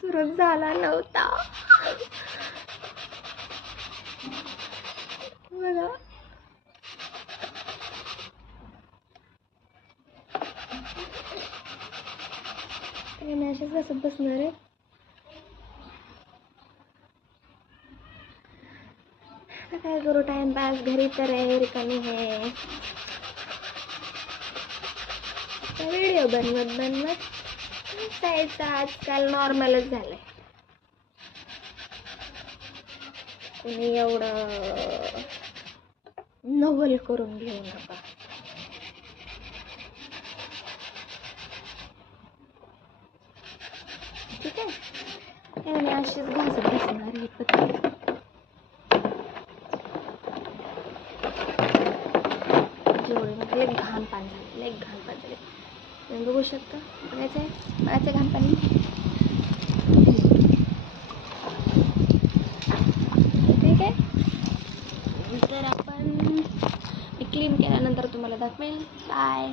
सुरू झाला नव्हता. बघा मी असेच बसत बसणार आहे. काय करू टाइमपास, घरी तर आहे, रिकामी आहे. व्हिडिओ बनवत जायचं आजकाल नॉर्मलच झालंय. कोणी एवढं नवल करून घेऊ नका. ठीक आहे, मी अशीच घासत बसणार आहे. जेवढे म्हणजे एक घाण पाणी झालं, एक घाण पाणी झाले. तुम्ही बघू शकता. बघायचं घाण पाणी. ठीक आहे, तर आपण क्लीन केल्यानंतर तुम्हाला दाखवेल. बाय.